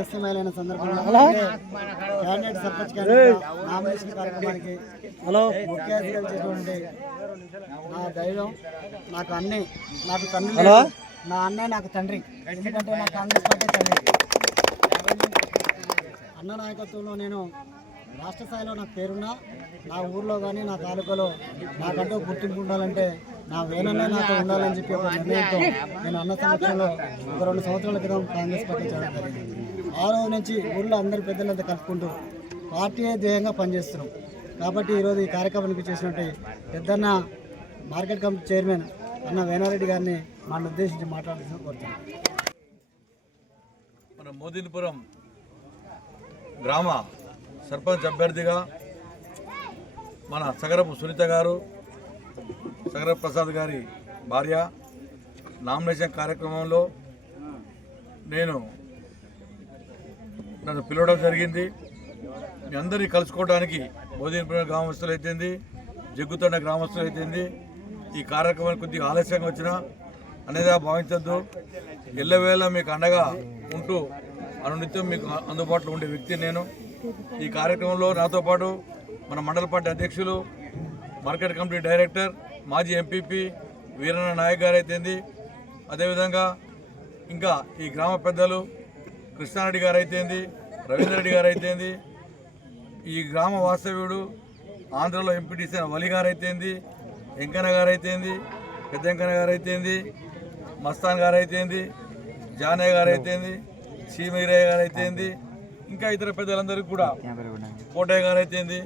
SMI అయిన సందర్భంగా candidate sarpanch nomination కార్యక్రమానికి హలో? ముఖ్య అతిథిగా చేసినటువంటి నా దైవం నాకు అన్ని నాకు తండ్రి నా అన్నయ్య నాకు తండ్రి. ఎందుకంటే నా కాంగ్రెస్ పార్టీ తండ్రి. అన్న నాయకత్వంలో నేను రాష్ట్ర స్థాయిలో నాకు పేరున్నా నా ఊర్లో కానీ నా తాలూకాలో నాకంటూ గుర్తింపు ఉండాలంటే నా వేనన్న నాతో ఉండాలని చెప్పి ఒక నిర్ణయంతో నేను అన్న సంవత్సరంలో ఒక రెండు సంవత్సరాల క్రితం కాంగ్రెస్ పార్టీ చేయడం జరిగింది. ఆ రోజు నుంచి ఊళ్ళో అందరి పెద్దలంతా కలుపుకుంటూ పార్టీయే ధ్యేయంగా పనిచేస్తున్నాం. కాబట్టి ఈరోజు ఈ కార్యక్రమానికి చేసినట్టు పెద్దన్న మార్కెట్ కమిటీ చైర్మన్ అన్న వేనారెడ్డి గారిని మన ఉద్దేశించి మాట్లాడాల్సిన కోరుతున్నాం మన మోదీపురం గ్రామ సర్పంచ్ అభ్యర్థిగా మన సగరపు సునీత గారు ప్రసాద్ గారి భార్య నామినేషన్ కార్యక్రమంలో నేను నన్ను పిలవడం జరిగింది. మీ అందరినీ కలుసుకోవడానికి మోదీపురం గ్రామస్తులు అయితేంది జగ్గుతొండ గ్రామస్తులు అయితేంది ఈ కార్యక్రమానికి కొద్దిగా ఆలస్యంగా వచ్చినా అనేది భావించద్దు. ఎల్లవేళ మీకు అండగా ఉంటూ అనునిత్యం మీకు అందుబాటులో ఉండే వ్యక్తి నేను. ఈ కార్యక్రమంలో నాతో పాటు మన మండల పార్టీ అధ్యక్షులు మార్కెట్ కమిటీ డైరెక్టర్ మాజీ ఎంపీపీ వీరన్న నాయక్ గారు అయితేంది అదేవిధంగా ఇంకా ఈ గ్రామ పెద్దలు కృష్ణారెడ్డి గారు అయితేంది రవీంద్ర రెడ్డి గారు అయితేంది ఈ గ్రామ వాస్తవ్యుడు ఆంధ్రలో ఎంపీటీసీ వలి గారు అయితేంది వెంకన్న గారు అయితేంది పెద్ద వెంకన్న గారు అయితేంది మస్తాన్ గారు అయితేంది జానయ్య గారు అయితేంది సీమీరయ్య గారు అయితేంది ఇంకా ఇతర పెద్దలందరికీ కూడా కోటయ్య గారు అయితేంది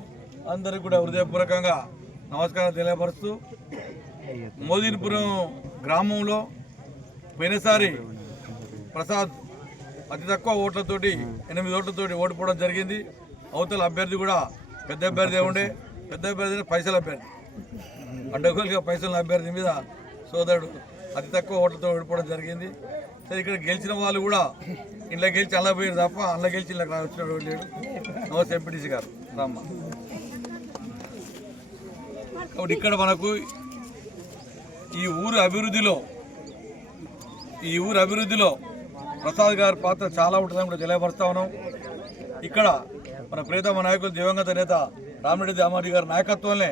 అందరికీ కూడా హృదయపూర్వకంగా నమస్కారం తెలియపరుస్తూ మోదీపురం గ్రామంలో పోయినసారి ప్రసాద్ అతి తక్కువ ఓట్లతోటి ఎనిమిది ఓట్లతోటి ఓడిపోవడం జరిగింది. అవతల అభ్యర్థి కూడా పెద్ద అభ్యర్థి ఉండే పెద్ద అభ్యర్థి పైసల అభ్యర్థి. అడ్డగోలుగా పైసల అభ్యర్థి మీద సోదరుడు అతి తక్కువ ఓట్లతో ఓడిపోవడం జరిగింది. సరే ఇక్కడ గెలిచిన వాళ్ళు కూడా ఇంట్లో గెలిచి అలా పోయారు తప్ప అందులో గెలిచి ఇలా వచ్చిన లేడు నమస్తే ఎంపీటీసీ గారు. రామ్మ. కాబట్టి ఇక్కడ మనకు ఈ ఊరు అభివృద్ధిలో ఈ ఊరు అభివృద్ధిలో ప్రసాద్ గారి పాత్ర చాలా ఉంటుందని కూడా తెలియపరుస్తా ఉన్నాం. ఇక్కడ మన ప్రియతమ నాయకులు దివంగత నేత రామిరెడ్డి దామారెడ్డి గారి నాయకత్వంలో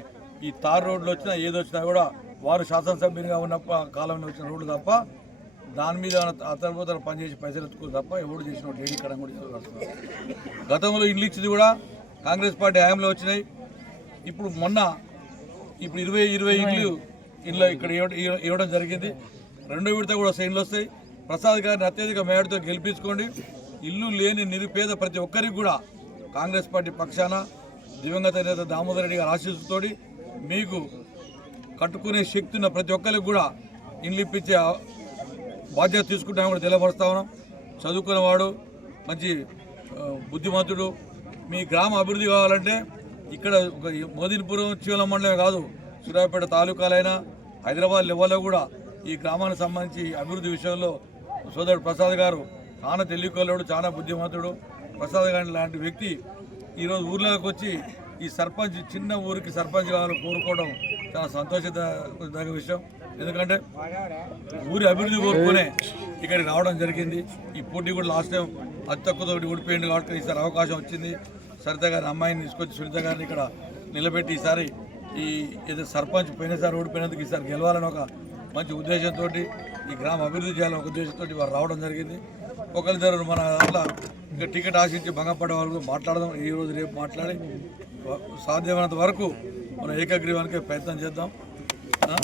ఈ తార్ రోడ్లు వచ్చినా ఏది వచ్చినా కూడా వారు శాసనసభ్యునిగా ఉన్న కాలంలో వచ్చిన రోడ్లు తప్ప దాని మీద అతరపోతర పనిచేసి పైసలు ఎత్తుకోరు తప్ప ఎవడు చేసిన లేడీ ఇక్కడ కూడా గతంలో ఇల్లు ఇచ్చింది కూడా కాంగ్రెస్ పార్టీ హయాంలో వచ్చినాయి. ఇప్పుడు మొన్న ఇప్పుడు ఇరవై ఇరవై ఇళ్ళు ఇళ్ళ ఇక్కడ ఇవ్వడం- ఇవ్వ- ఇవ్వడం జరిగింది. రెండో విడత కూడా ఇళ్ళు వస్తాయి. ప్రసాద్ గారిని అత్యధిక మేడతో గెలిపించుకోండి. ఇల్లు లేని నిరుపేద ప్రతి ఒక్కరికి కూడా కాంగ్రెస్ పార్టీ పక్షాన దివంగత నేత దామోదర్ రెడ్డి గారి ఆశీస్సుతోటి మీకు కట్టుకునే శక్తి ఉన్న ప్రతి ఒక్కరికి కూడా ఇల్లు ఇప్పించే బాధ్యత తీసుకుంటామని కూడా తెలియపరుస్తా ఉన్నాం. చదువుకున్నవాడు మంచి బుద్ధిమంతుడు మీ గ్రామ అభివృద్ధి కావాలంటే ఇక్కడ ఒక మోదీపురం చీల మండలమే కాదు సూర్యాపేట తాలూకాలైనా హైదరాబాద్ లెవెల్లో కూడా ఈ గ్రామానికి సంబంధించి అభివృద్ధి విషయంలో సోదరుడు ప్రసాద్ గారు చాలా తెలివికల్లోడు చాలా బుద్ధిమంతుడు. ప్రసాద్ గారి లాంటి వ్యక్తి ఈరోజు ఊర్లోకి వచ్చి ఈ సర్పంచ్ చిన్న ఊరికి సర్పంచ్ కావాలని కోరుకోవడం చాలా సంతోషదగ్గ విషయం. ఎందుకంటే ఊరి అభివృద్ధి కోరుకునే ఇక్కడికి రావడం జరిగింది. ఈ పోటీ కూడా లాస్ట్ టైం అతి తక్కువతో ఓడిపోయింది కాబట్టి ఈసారి అవకాశం వచ్చింది. సరిత గారి అమ్మాయిని తీసుకొచ్చి సునీత గారిని ఇక్కడ నిలబెట్టి ఈసారి ఈ ఏదో సర్పంచ్ పోయినసారి ఓడిపోయినందుకు ఈసారి గెలవాలని ఒక మంచి ఉద్దేశంతో ఈ గ్రామ అభివృద్ధి చేయాలని ఒక ఉద్దేశంతో వారు రావడం జరిగింది. ఒకరిద్దరు మన దాంట్లో ఇంకా టికెట్ ఆశించి భంగపడే వాళ్ళు మాట్లాడదాం. ఈ రోజు రేపు మాట్లాడి సాధ్యమైనంత వరకు మనం ఏకగ్రీవానికి ప్రయత్నం చేద్దాం. ఆ?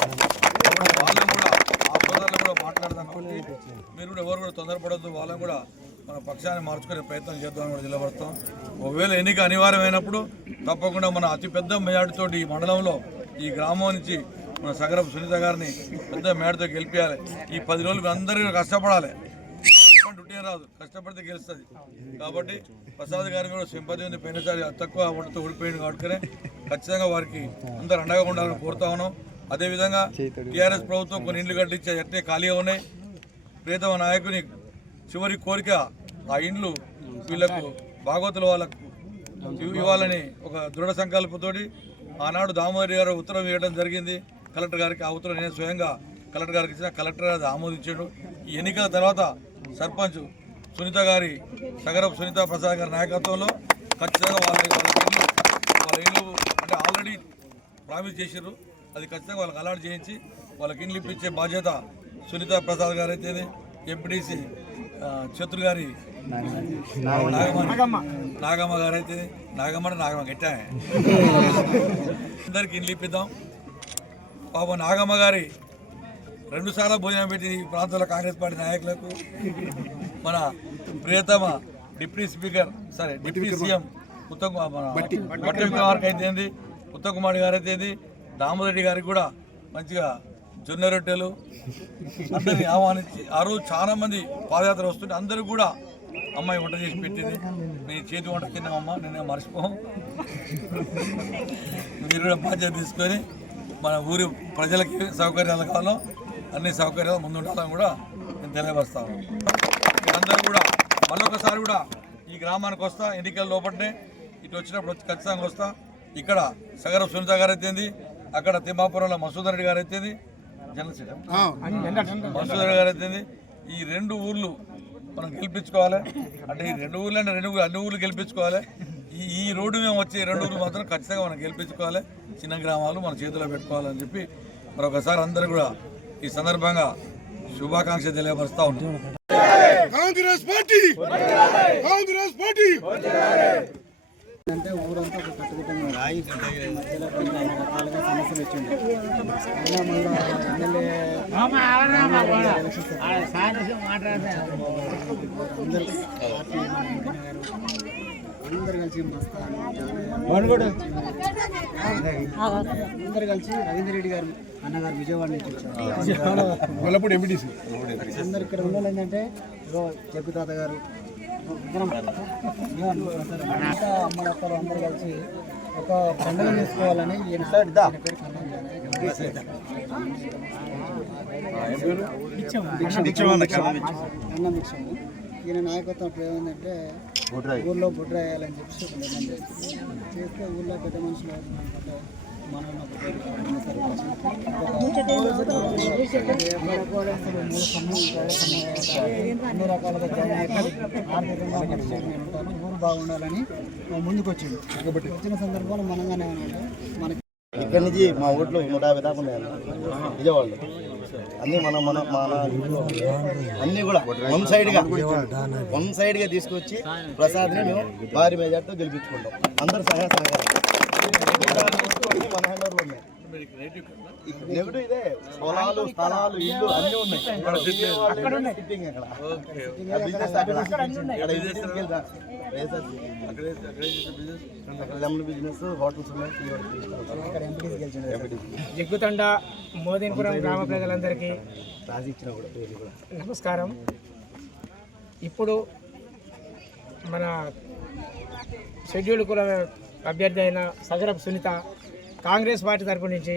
వాళ్ళని కూడా ఆ సోదరులు కూడా మాట్లాడదాం కాబట్టి మీరు కూడా ఎవరు కూడా తొందరపడద్దు. వాళ్ళని కూడా మన పక్షాన్ని మార్చుకునే ప్రయత్నం చేద్దామని కూడా నిలబడతాం ఒకవేళ ఎన్నిక అనివార్యమైనప్పుడు తప్పకుండా మన అతిపెద్ద మేడతోటి ఈ మండలంలో ఈ గ్రామం నుంచి మన సగరం సునీత గారిని పెద్ద మేడతో గెలిపించాలి ఈ పది రోజులు అందరూ కష్టపడాలి. డుటే రాదు. కష్టపడితే గెలుస్తుంది. కాబట్టి ప్రసాద్ గారికి కూడా సింపతి ఉంది. పోయినసారి తక్కువ ఓటుతో ఓడిపోయింది కాబట్టి ఖచ్చితంగా వారికి అందరు అండగా ఉండాలని కోరుతా ఉన్నాం. అదేవిధంగా టీఆర్ఎస్ ప్రభుత్వం కొన్ని ఇండ్లు కట్టించే ఎట్టే ఖాళీగా ఉన్నాయి. ప్రియతమ నాయకుని చివరి కోరిక ఆ ఇండ్లు వీళ్ళకు భాగవతుల వాళ్ళకు ఇవ్వాలని ఒక దృఢ సంకల్పంతోటి ఆనాడు దామోదరి గారు ఉత్తరం ఇవ్వడం జరిగింది. కలెక్టర్ గారికి ఆ ఉత్తరం నేను స్వయంగా కలెక్టర్ గారికి ఇచ్చిన. కలెక్టర్ అది ఆమోదించాడు. ఈ ఎన్నికల తర్వాత సర్పంచ్ సునీత గారి సగరపు సునీత ప్రసాద్ గారి నాయకత్వంలో ఖచ్చితంగా వాళ్ళ వాళ్ళ ఇల్లు వాళ్ళ ఇల్లు అంటే ఆల్రెడీ ప్రామిస్ చేశారు అది ఖచ్చితంగా వాళ్ళకి అలాట్ చేయించి వాళ్ళకి ఇండ్లు ఇప్పించే బాధ్యత సునీత ప్రసాద్ గారు అయితే ఎంపీడీసీ చతుర్ గారి నాగమ్మ గారు అయితే నాగమ్మ నాగమ్మ గట్టా అందరికి ఇండ్లు ఇప్పిద్దాం. పాప నాగమ్మ గారి రెండు సార్లు భోజనం పెట్టి ఈ ప్రాంతంలో కాంగ్రెస్ పార్టీ నాయకులకు మన ప్రియతమ డిప్యూటీ స్పీకర్ సరే డిప్యూటీ సీఎం ఉత్తమ్ కుమార్ బట్టి. కుమార్కి అయితే ఉత్తమ్ కుమార్ గారు అయితే దామోదరెడ్డి గారికి కూడా మంచిగా జొన్న రొట్టెలు అందరిని ఆహ్వానించి ఆ రోజు చాలా మంది పాదయాత్ర వస్తుంటే అందరూ కూడా అమ్మాయి వంట చేసి పెట్టింది. నీ చేతి వంట తిన్నామమ్మా నేను మర్చిపోం. మీరు కూడా బాధ్యత తీసుకొని మన ఊరి ప్రజలకి సౌకర్యాలు కావాలో అన్ని సౌకర్యాలు ముందుండాలని కూడా నేను తెలియపరుస్తాను మీరందరూ కూడా మళ్ళొకసారి కూడా ఈ గ్రామానికి వస్తా ఎన్నికల లోపలనే ఇటు వచ్చినప్పుడు వచ్చి ఖచ్చితంగా వస్తా. ఇక్కడ సగర సునీత గారు అయితేంది అక్కడ తిమ్మాపురంలో మసూదర్ రెడ్డి గారు అయితేంది జనసేన. మసూదర్ గారు అయితేంది ఈ రెండు ఊర్లు మనం గెలిపించుకోవాలి. అంటే ఈ రెండు ఊర్లు అంటే రెండు ఊర్లు అన్ని ఊర్లు గెలిపించుకోవాలి. ఈ ఈ రోడ్డు మేము వచ్చే రెండు ఊర్లు మాత్రం ఖచ్చితంగా మనం గెలిపించుకోవాలి. చిన్న గ్రామాలు మన చేతిలో పెట్టుకోవాలని చెప్పి మరొకసారి అందరూ కూడా ఈ సందర్భంగా శుభాకాంక్ష తెలియపరుస్తా ఉన్నాం. కాంగ్రెస్ పార్టీ! కాంగ్రెస్ పార్టీ! అంటే ఊరంతా ఒక కట్టుకుటుంబం మధ్యలో కొన్ని రకాలుగా సమస్యలు వచ్చింది. మళ్ళీ ఎమ్మెల్యే అందరూ కలిసి అందరు కలిసి రవీంద్ర రెడ్డి గారు అన్నగారు విజయవాడ నుంచి వచ్చారు అందరు ఇక్కడ ఉండాలి ఏంటంటే ఇగో చెప్పు తాత గారు అమ్మలక్కలు అందరు కలిసి ఒక పండుగ చేసుకోవాలని ఈయన పేరు ఇచ్చాము ఈయన నాయకత్వం అప్పుడు ఏమైందంటే ఊళ్ళో బుడ్ర వేయాలని చెప్పి నిర్ణయం చేస్తుంది చేస్తే ఊళ్ళో పెద్ద మనుషులు మనం అన్ని రకాలుగా జాయిన్ అయిపోయి ఆర్థికంగా మంచి చైర్మన్ ఉంటారు ఊరు బాగుండాలని ముందుకు వచ్చింది వచ్చిన సందర్భంలో మనంగానే ఏమన్నా మనకి ఇక్కడ నుంచి మా ఊర్లో నూట యాభై దాకా ఉన్నాయి విజయవాడలో. అన్నీ మన మన మన అన్నీ కూడా వన్ సైడ్గా వన్ సైడ్గా తీసుకొచ్చి ప్రసాద్ని మేము భారీ మెజార్టీతో గెలిపించుకుంటాం. అందరు సహాయ సహకారం మన ఉన్నాయి నెగిటివ్ ఇదే? పొలాలు స్థలాలు ఇల్లు అన్నీ ఉన్నాయి. అక్కడ ఉన్నాయి. Sitting business lemon business hotels ఉన్నాయి మోదీన్పురం గ్రామ ప్రజలందరికీ నమస్కారం. ఇప్పుడు మన షెడ్యూల్ కుల అభ్యర్థి అయిన సగరపు సునీత కాంగ్రెస్ పార్టీ తరపు నుంచి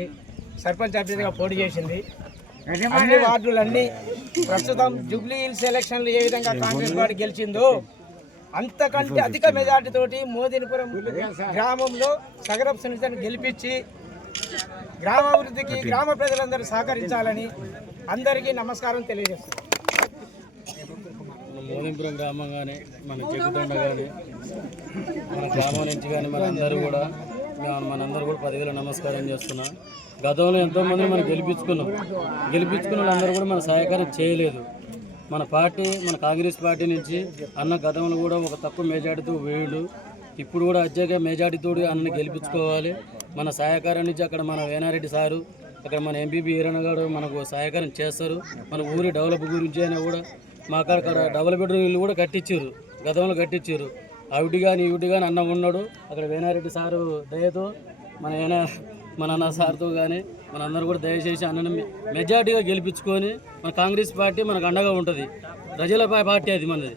సర్పంచ్ అభ్యర్థిగా పోటీ చేసింది. అన్ని వార్డులన్నీ ప్రస్తుతం జూబ్లీ హిల్స్ ఎలక్షన్లు ఏ విధంగా కాంగ్రెస్ పార్టీ గెలిచిందో అంతకంటే అధిక మెజార్టీ తోటి మోదీనిపురం గ్రామంలో సగరపు సునీతను గెలిపించి గ్రామాభివృద్ధికి గ్రామ ప్రజలందరూ సహకరించాలని అందరికీ నమస్కారం తెలియజేస్తున్నాను మన మోదింపురం గ్రామం కానీ మన జగ్గుదండ కానీ మన గ్రామం నుంచి కానీ మనందరూ కూడా మనందరూ కూడా పదివేలు నమస్కారం చేస్తున్నాం. గతంలో ఎంతోమంది మనం గెలిపించుకున్నాం. గెలిపించుకున్న వాళ్ళందరూ కూడా మన సహకారం చేయలేదు. మన పార్టీ మన కాంగ్రెస్ పార్టీ నుంచి అన్న గతంలో కూడా ఒక తక్కువ మెజార్టీతో వేయుడు. ఇప్పుడు కూడా అత్యధిక మెజార్టీతో అన్నని గెలిపించుకోవాలి. మన సహకారం నుంచి అక్కడ మన వేనారెడ్డి సారు అక్కడ మన ఎంపీపీ ఈరణ గారు మనకు సహకారం చేస్తారు. మన ఊరి డెవలప్ గురించి అయినా కూడా మా అక్కడ అక్కడ డబుల్ బెడ్రూమ్ ఇల్లు కూడా కట్టించారు. గతంలో కట్టించారు. అవిటి కానీ ఇవిటి కానీ అన్న ఉన్నాడు. అక్కడ వేనారెడ్డి సారు దయతో మన ఏనా మన అన్న సార్తో కానీ మన అందరూ కూడా దయచేసి అన్నని మెజార్టీగా గెలిపించుకొని మన కాంగ్రెస్ పార్టీ మనకు అండగా ఉంటుంది. ప్రజల పార్టీ అది మనది.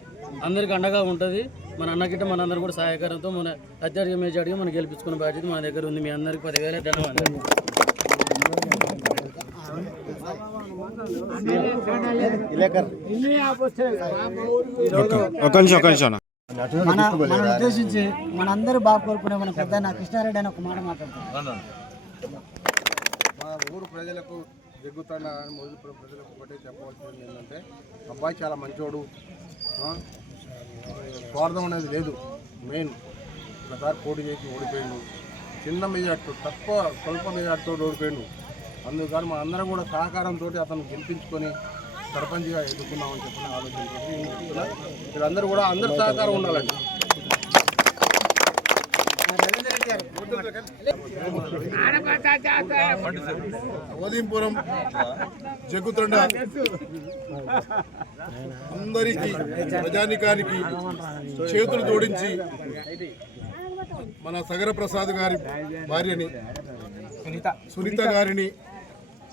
అందరికి అండగా ఉంటుంది. మన అన్నకిட்ட మన అందరూ కూడా సహకారంతో మన అత్యధిక మెజార్టీగా మనం గెలిపించుకునే బాధ్యత మన దగ్గర ఉంది. మీ అందరికి పదివేల ధన్యవాదాలు. విలేకర్ మన మనం ఉద్దేశించి మనందరూ బాగా కోరుకునే మన పెద్ద కృష్ణారెడ్డి అని ఒక మాట మాట్లాడతాం. అన్నాను మా ఊరు ప్రజలకు జగ్గుతాన మోదీపురం ప్రజలకు ఒకటే చెప్పవలసింది ఏంటంటే అబ్బాయి చాలా మంచోడు. స్వార్థం అనేది లేదు. మెయిన్. ఒకసారి పోటీ చేసి ఓడిపోయిండు. చిన్న మెజార్టీతో తక్కువ స్వల్ప మెజార్టీతో ఓడిపోయిండు. అందుకని మా అందరం కూడా సహకారంతో అతను గెలిపించుకొని సర్పంచ్గా ఎదుర్కొన్నామని చెప్పిన ఆలోచన మీరందరూ కూడా అందరి సహకారం ఉండాలండి ఉదయంపురం జగుతండ అందరికీ ప్రజానికానికి చేతులు జోడించి మన సగర ప్రసాద్ గారి భార్యని సునీత గారిని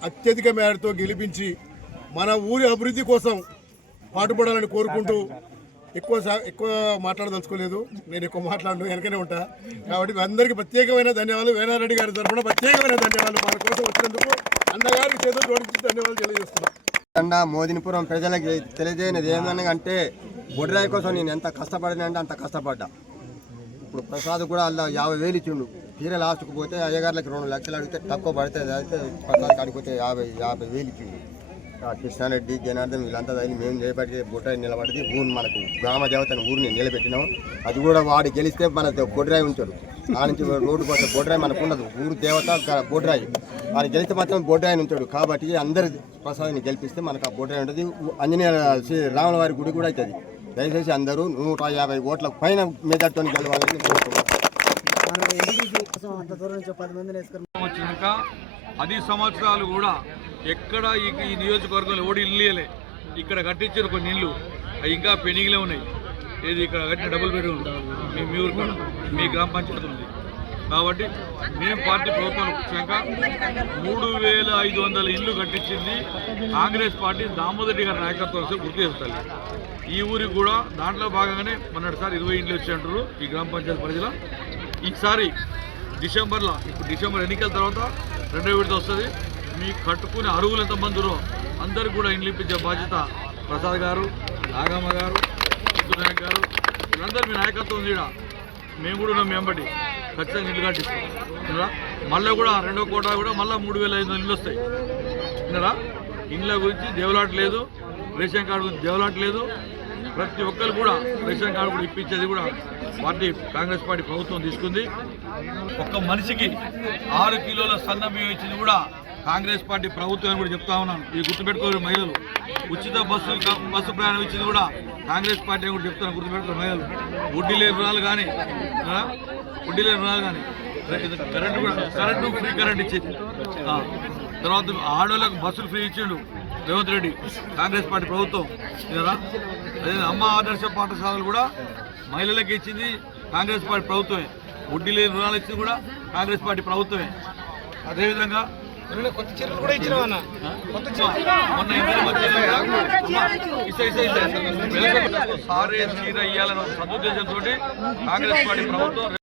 అత్యధిక మేరతో గెలిపించి మన ఊరి అభివృద్ధి కోసం పాటుపడాలని కోరుకుంటూ ఎక్కువ ఎక్కువ మాట్లాడదలుచుకోలేదు. నేను ఎక్కువ మాట్లాడను వెనకనే ఉంటా. కాబట్టి అందరికీ ప్రత్యేకమైన ధన్యవాదాలు. వేణారెడ్డి గారి తరఫున ప్రత్యేకమైన ధన్యవాదాలు. మన కోసం వచ్చినందుకు అన్నగారి చేతులు జోడించి ధన్యవాదాలు తెలియజేస్తున్నాను అండా మోదినిపురం ప్రజలకు తెలియజేయనిది ఏమనగంటే బొడ్రాయి కోసం నేను ఎంత కష్టపడినా అంటే అంత కష్టపడ్డా. ఇప్పుడు ప్రసాద్ కూడా అలా యాభై వేలు ఇచ్చిండు. తీరే లాస్ట్కి పోతే అయ్యగారులకు రెండు లక్షలు అడిగితే తక్కువ పడితే అయితే ప్రసాద్ అడిగితే యాభై యాభై వేలు ఇచ్చిండు. కృష్ణారెడ్డి జనార్దన్ వీళ్ళంతా తగిలి మేము చేపట్టి బొడ్రాయి నిలబడి ఊరిని మనకు గ్రామ దేవతని ఊరిని నిలబెట్టినాం. అది కూడా వాడు గెలిస్తే మన బొడ్రాయి ఉంచాడు ఆ నుంచి రోడ్డు పోతే బొడ్రాయి మనకు ఉండదు. ఊరు దేవత బొడ్రాయి వాడు గెలిస్తే మాత్రం బొడ్రాయిని ఉంచాడు కాబట్టి అందరి ప్రసాద్ని గెలిపిస్తే మనకు ఆ బొడ్రాయి ఉంటుంది. ఆంజనేయ శ్రీ రాముల వారి గుడి కూడా అవుతుంది. దయచేసి అందరూ నూట యాభై ఓట్ల పైన మెజార్టీతో గెలవాలని పది మందిని పది సంవత్సరాలు కూడా ఎక్కడ ఈ ఈ నియోజకవర్గంలో ఓడి ఇల్లు ఇక్కడ కట్టించారు కొన్ని ఇల్లు. అవి ఇంకా పెనిగిలే ఉన్నాయి. ఏది ఇక్కడ కట్టిన డబుల్ బెడ్రూమ్ మీ మీ ఊరు మీ గ్రామ పంచాయతీ ఉంది. కాబట్టి మేము పార్టీ ప్రభుత్వం వచ్చాక మూడు వేల ఐదు వందల ఇల్లు కట్టించింది కాంగ్రెస్ పార్టీ దామోదరెడ్డి గారి నాయకత్వం వస్తే గుర్తు చేస్తారు ఈ ఊరికి కూడా దాంట్లో భాగంగానే మొన్నటిసారి ఇరవై ఇండ్లు వచ్చి అంటారు ఈ గ్రామ పంచాయతీ పరిధిలో. ఈసారి డిసెంబర్లో ఇప్పుడు డిసెంబర్ ఎన్నికల తర్వాత రెండో విడత వస్తుంది. మీ కట్టుకునే అరువులు ఎంతమందిరో అందరికి కూడా ఇండ్లు ఇప్పించే బాధ్యత ప్రసాద్ గారు నాగమ్మ గారు నాయక్ గారు వీళ్ళందరూ మీ నాయకత్వం కూడా మేము కూడా ఉన్నాం మేంబడి ఖచ్చితంగా ఇల్లు కట్టిస్తాం మళ్ళీ కూడా రెండో కోట కూడా మళ్ళీ మూడు వేల ఐదు వందల ఇల్లు వస్తాయి. విన్నారా? ఇండ్ల గురించి దేవలాట లేదు రేషన్ కార్డు గురించి దేవలాట లేదు. ప్రతి ఒక్కరు కూడా రేషన్ కార్డు కూడా ఇప్పించేది కూడా పార్టీ కాంగ్రెస్ పార్టీ ప్రభుత్వం తీసుకుంది. ఒక్క మనిషికి ఆరు కిలోల సన్న బియ్యం ఇచ్చింది కూడా కాంగ్రెస్ పార్టీ ప్రభుత్వం అని కూడా చెప్తా ఉన్నాను. ఇది గుర్తుపెట్టుకోరు మహిళలు. ఉచిత బస్సు బస్సు ప్రయాణం ఇచ్చింది కూడా కాంగ్రెస్ పార్టీ అని కూడా చెప్తాను గుర్తుపెట్టుకో మహిళలు. వడ్డీ లేని రుణాలు కానీ వడ్డీ లేని రుణాలు కానీ. కరెంటు కూడా కరెంటు ఫ్రీ కరెంట్ ఇచ్చింది తర్వాత ఆడవాళ్ళకు బస్సులు ఫ్రీ ఇచ్చిండు రేవంత్ రెడ్డి. కాంగ్రెస్ పార్టీ ప్రభుత్వం. అదే అమ్మ ఆదర్శ పాఠశాలలు కూడా మహిళలకు ఇచ్చింది కాంగ్రెస్ పార్టీ ప్రభుత్వమే. వడ్డీ లేని రుణాలు ఇచ్చింది కూడా కాంగ్రెస్ పార్టీ ప్రభుత్వమే. అదేవిధంగా కొత్త చీరలు కూడా ఇసే. వెలుగు సారే చీర ఇయ్యాలన్న సదుద్దేశంతో కాంగ్రెస్ పార్టీ ప్రభుత్వం